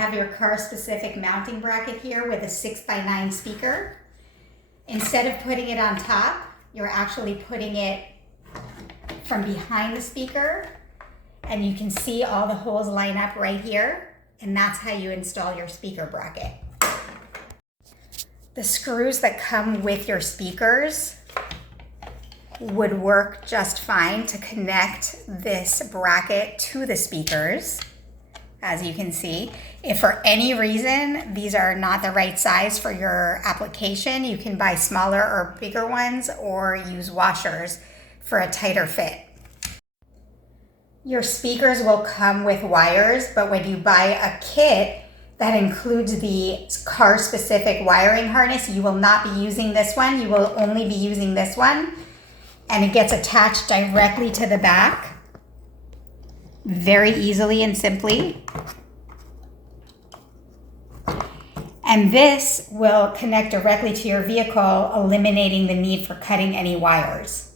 have your car specific mounting bracket here with a 6x9 speaker. Instead of putting it on top, you're actually putting it from behind the speaker, and you can see all the holes line up right here, and that's how you install your speaker bracket. The screws that come with your speakers would work just fine to connect this bracket to the speakers. As you can see, if for any reason these are not the right size for your application, you can buy smaller or bigger ones or use washers for a tighter fit. Your speakers will come with wires, but when you buy a kit that includes the car-specific wiring harness, you will not be using this one. You will only be using this one, and it gets attached directly to the back very easily and simply. And this will connect directly to your vehicle, eliminating the need for cutting any wires.